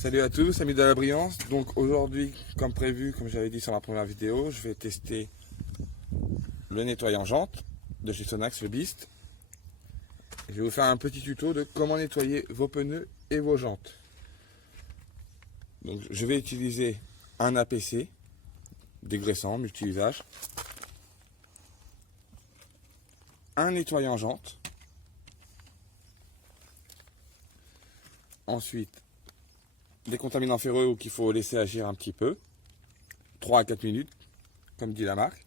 Salut à tous, amis de la brillance. Donc aujourd'hui, comme prévu, comme j'avais dit sur ma première vidéo, je vais tester le nettoyant jante de chez Sonax, le Beast. Je vais vous faire un petit tuto de comment nettoyer vos pneus et vos jantes. Donc je vais utiliser un APC dégraissant multi-usage, un nettoyant jante, ensuite des contaminants ferreux qu'il faut laisser agir un petit peu, 3 à 4 minutes, comme dit la marque.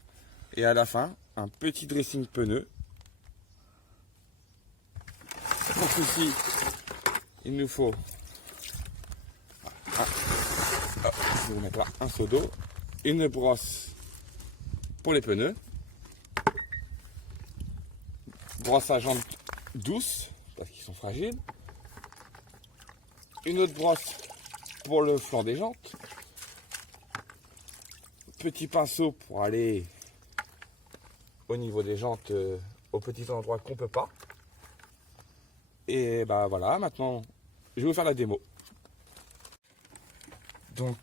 Et à la fin, un petit dressing pneu. Pour ceci, il nous faut je vais vous mettre là, un seau d'eau, une brosse pour les pneus, brosse à jantes douce, parce qu'ils sont fragiles, une autre brosse pour le flanc des jantes, petit pinceau pour aller au niveau des jantes, aux petits endroits qu'on peut pas. Et bah voilà, maintenant je vais vous faire la démo. Donc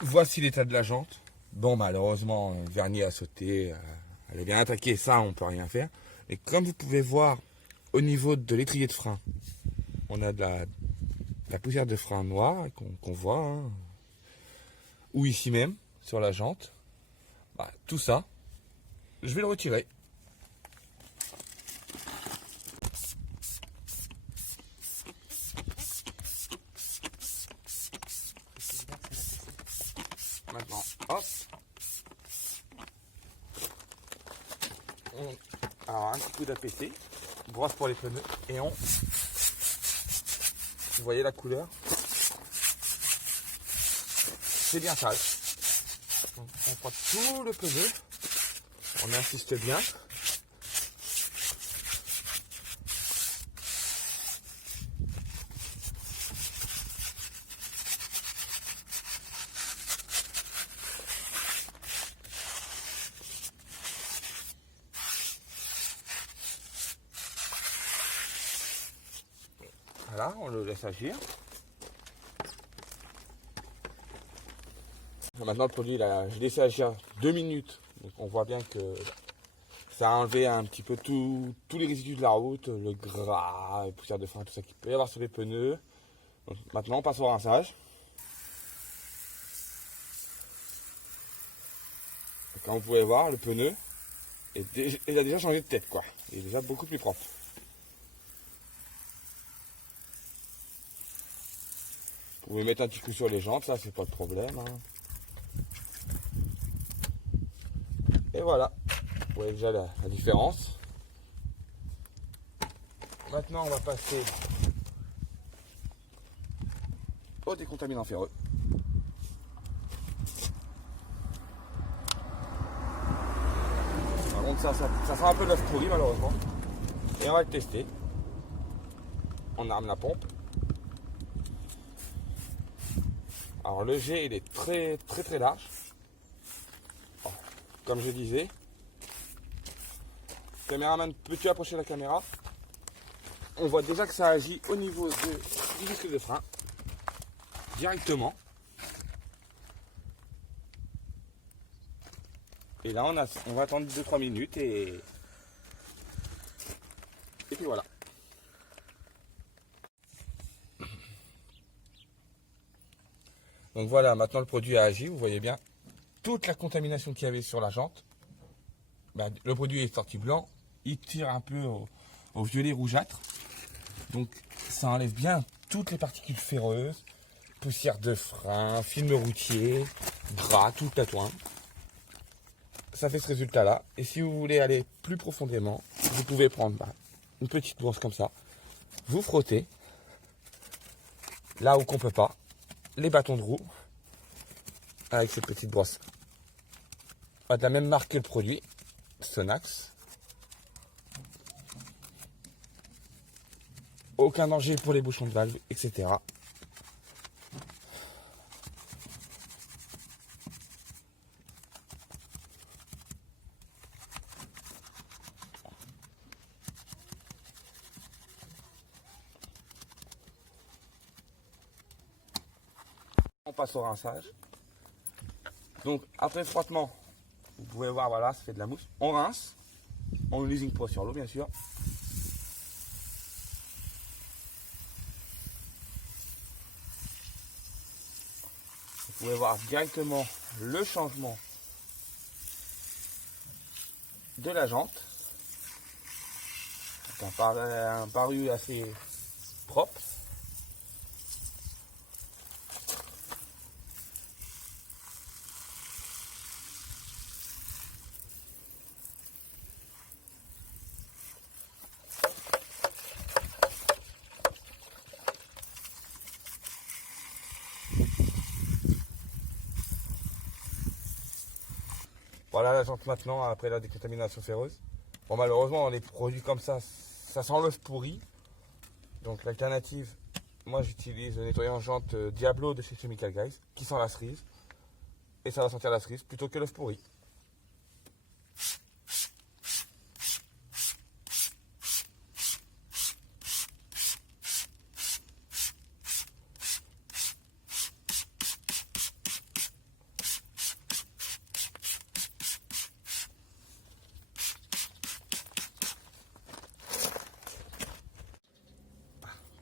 voici l'état de la jante. Bon, malheureusement, le vernis a sauté, elle est bien attaquée, ça on peut rien faire. Mais comme vous pouvez voir au niveau de l'étrier de frein, on a de la poussière de frein noire qu'on voit, hein. Ou ici même sur la jante. Bah, tout ça, je vais le retirer. Maintenant, hop. Alors, un petit coup d'APC, brosse pour les pneus, et vous voyez la couleur, c'est bien sale. Donc, on prend tout le pneu, on insiste bien. Voilà, on le laisse agir. Maintenant le produit, là, je laisse agir 2 minutes. Donc on voit bien que ça a enlevé un petit peu tous les résidus de la route, le gras, les poussières de frein, tout ça qu'il peut y avoir sur les pneus. Donc maintenant on passe au rinçage. Et comme vous pouvez voir, le pneu il a déjà changé de tête, quoi. Il est déjà beaucoup plus propre. Vous pouvez mettre un petit coup sur les jantes, ça c'est pas de problème, hein. Et voilà, vous voyez déjà la différence. Maintenant on va passer au décontaminant ferreux. Par contre ça sent un peu l'œuf pourri malheureusement. Et on va le tester. On arme la pompe. Alors le jet il est très large. Alors, comme je disais, caméraman, peux-tu approcher la caméra? On voit déjà que ça agit au niveau du disque de frein directement. Et là on va attendre 2-3 minutes et puis voilà. Donc voilà, maintenant le produit a agi, vous voyez bien toute la contamination qu'il y avait sur la jante. Ben, le produit est sorti blanc, il tire un peu au violet rougeâtre. Donc ça enlève bien toutes les particules ferreuses, poussière de frein, film routier, gras, tout le tatouin. Ça fait ce résultat là. Et si vous voulez aller plus profondément, vous pouvez prendre une petite brosse comme ça, vous frottez là où qu'on peut pas, les bâtons de roue avec cette petite brosse. De la même marque que le produit, Sonax. Aucun danger pour les bouchons de valve, etc. passe au rinçage. Donc après le frottement, vous pouvez voir, voilà, ça fait de la mousse. On rince, on using pro sur l'eau bien sûr. Vous pouvez voir directement le changement de la jante. Un paru assez propre. Voilà la jante maintenant après la décontamination ferreuse. Bon, malheureusement les produits comme ça s'enlève pourri. Donc l'alternative, moi j'utilise le nettoyant jante Diablo de chez Chemical Guys qui sent la cerise. Et ça va sentir la cerise plutôt que l'œuf pourri.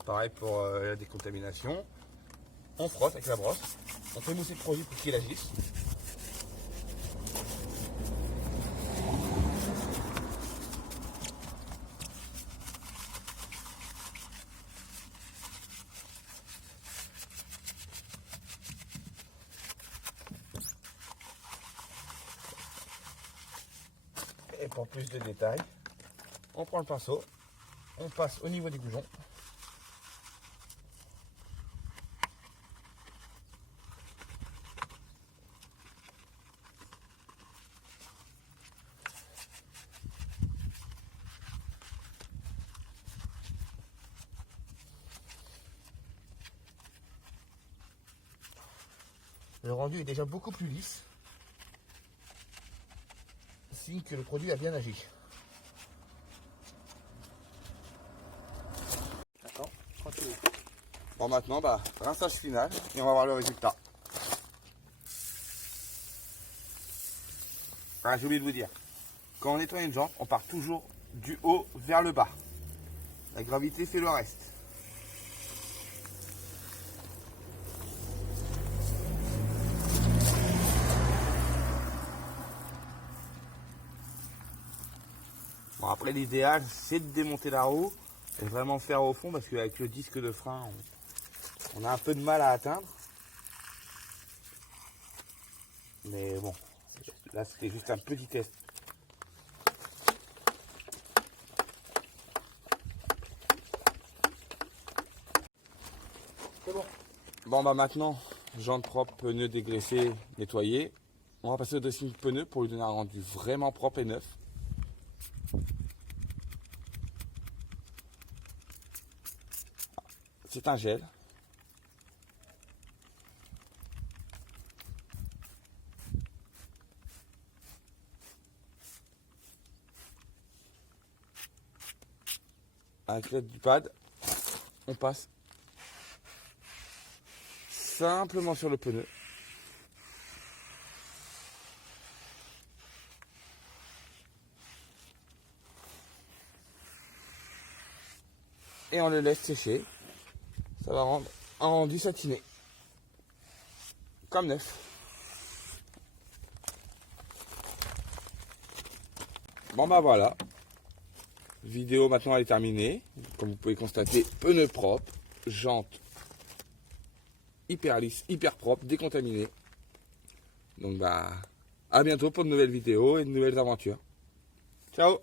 Pareil pour la décontamination. On frotte avec la brosse. On fait mousser le produit pour qu'il agisse. Et pour plus de détails, on prend le pinceau, on passe au niveau des goujons. Le rendu est déjà beaucoup plus lisse, signe que le produit a bien agi. D'accord, tranquille. Bon, maintenant, rinçage final et on va voir le résultat. Ah, j'ai oublié de vous dire, quand on nettoie une jante, on part toujours du haut vers le bas. La gravité fait le reste. Bon, après l'idéal c'est de démonter la roue et vraiment faire au fond parce qu'avec le disque de frein on a un peu de mal à atteindre. Mais bon, là c'était juste un petit test. C'est bon. Bon maintenant, jante propre, pneus dégraissés, nettoyés. On va passer au dressing pneu pour lui donner un rendu vraiment propre et neuf. C'est un gel. Avec l'aide du pad, on passe simplement sur le pneu. Et on le laisse sécher. Ça va rendre un rendu satiné. Comme neuf. Bon voilà. Vidéo maintenant elle est terminée. Comme vous pouvez constater, pneus propres, jantes hyper lisses, hyper propres, décontaminées. Donc à bientôt pour de nouvelles vidéos et de nouvelles aventures. Ciao!